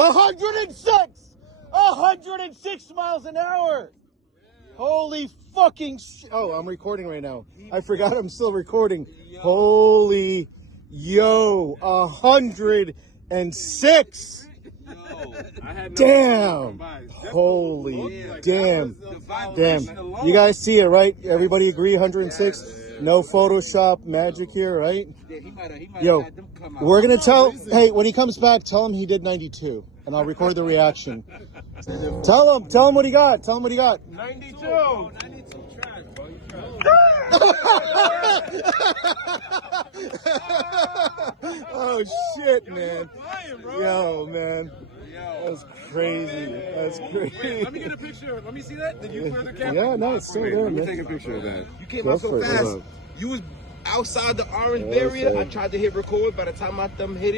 106! 106 miles an hour! Holy fucking oh, I'm recording right now. I forgot I'm still recording. Holy 106! Damn! Holy damn. Damn. You guys see it, right? Everybody agree 106? No Photoshop magic here, right? Yo, we're going to tell, hey, when he comes back, tell him he did 92, and I'll record the reaction. Tell him what he got. Tell him what he got. 92. 92 track, bro. Oh, shit, man. Yo, man. That's crazy. That's crazy. Wait, let me get a picture. Let me see that. Did you clear the camera? Yeah, no, it's still there, man. Let me take a picture of that. You came out so fast. You was outside the orange barrier. I tried to hit record. By the time my thumb hit it,